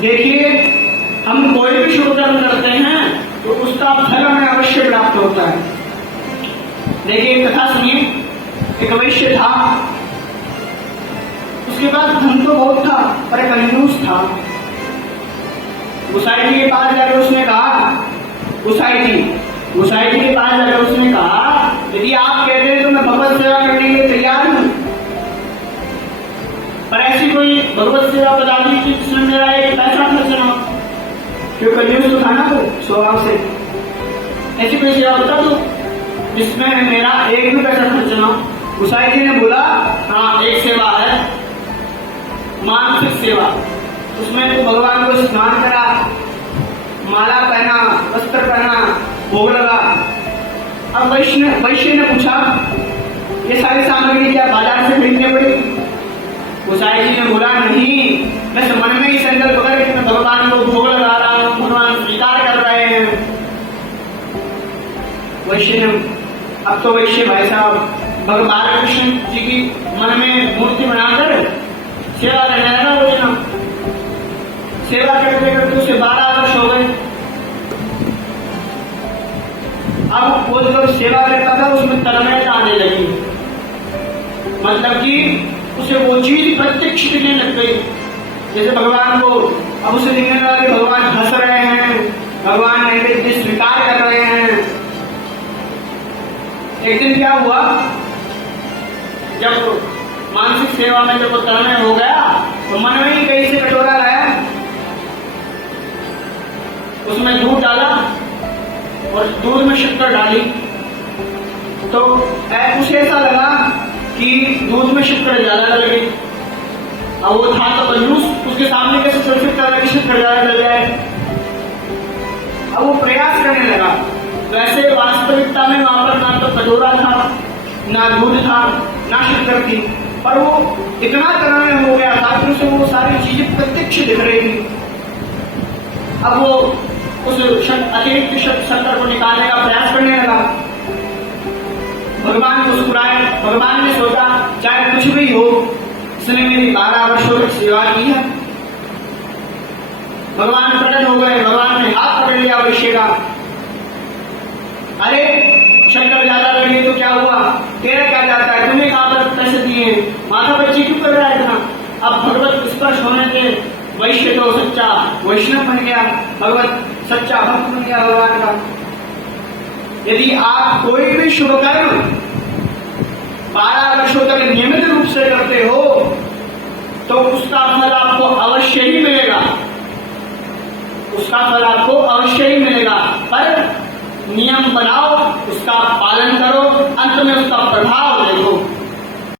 देखिए, हम कोई भी शुभ कर्म करते हैं तो उसका फल हमें अवश्य प्राप्त होता है। देखिए, कथा सुनिए। एक वैश्य था, उसके पास धन तो बहुत था पर एक कंजूस था। गोसाई जी के पास जाकर उसने कहा, गोसाई जी के पास जाकर उसने कहा, यदि आप कहते हैं तो मैं भगवत सेवा करने के लिए तैयार हूं, पर ऐसी कोई भगवत सेवा बता दीजिए जिसमें मेरा एक पैसा खर्च ना हो। क्यों, कंजूस तो था ना वो स्वभाव से। ऐसी कोई सेवा बता दो जिसमें मेरा एक भी पैसा खर्च ना हो। गोसाई जी ने बोला, हाँ, एक सेवा है, मानसिक सेवा। उसमें तो भगवान को स्नान करा, माला पहना, वस्त्र पहना, भोग लगा। अब वैश्य ने पूछा, ये सारी सामग्री क्या बाजार से खरीदनी पड़ेगी? गोसाई जी ने बोला, नहीं, मैं मन में ही संकल्प कर कि मैं भगवान को भोग लगा रहा हूं, भगवान स्वीकार कर रहे हैं। वैश्य ने, अब तो वैश्य भाई साहब भगवान कृष्ण जी की मन में मूर्ति बनाकर सेवा करने लगा। रोजाना सेवा करते करते उसे 12 वर्ष हो गए। अब वो जो सेवा करता था उसमें तन्मयता आने लगी, मतलब कि उसे वो चीज प्रत्यक्ष दिखने लग गई। जैसे भगवान को अब उसे दिखने लगा कि भगवान हंस रहे हैं, भगवान नैवेद्य स्वीकार कर रहे हैं। एक दिन क्या हुआ, जब मानसिक सेवा में जब वो तन्मय हो गया तो मन में ही कहीं से कटोरा लाया, उसमें दूध डाला और दूध में शक्कर डाली। तो उसे ऐसा लगा कि दूध में शक्कर ज्यादा डल गई। अब वो था तो कंजूस, उसके सामने कैसे सुरक्षित कर रहा कि शक्कर ज्यादा डल जाए। अब वो प्रयास करने लगा। वैसे वास्तविकता में वहां पर ना तो कटोरा था, ना दूध था, ना शक्कर थी, पर वो इतना तन्मय हो गया था कि उसे वो सारी चीजें प्रत्यक्ष दिख रही थी। अब वो उस अतिरिक्त शक्कर को निकालने का प्रयास करने लगा। भगवान मुस्कुराए। भगवान ने सोचा, चाहे कुछ भी हो, इसने मेरी 12 वर्षों तक सेवा की है। भगवान प्रकट हो गए। भगवान ने हाथ पकड़ लिया वैश्य का। अरे, शक्कर ज्यादा लगी तो क्या हुआ, तेरा क्या जाता है, तुम्हें कहां पर पैसे दिए, माथा बच्ची क्यों कर रहा है इतना? अब भगवत स्पर्श होने से वैश्य तो सच्चा वैष्णव बन गया, भगवत सच्चा भक्त बन गया भगवान का। यदि आप कोई भी शुभ कर्म 12 वर्षों तक नियमित रूप से करते हो तो उसका फल आपको अवश्य ही मिलेगा, उसका फल आपको अवश्य ही मिलेगा। पर नियम बनाओ, उसका पालन करो, अंत में उसका प्रभाव देखो।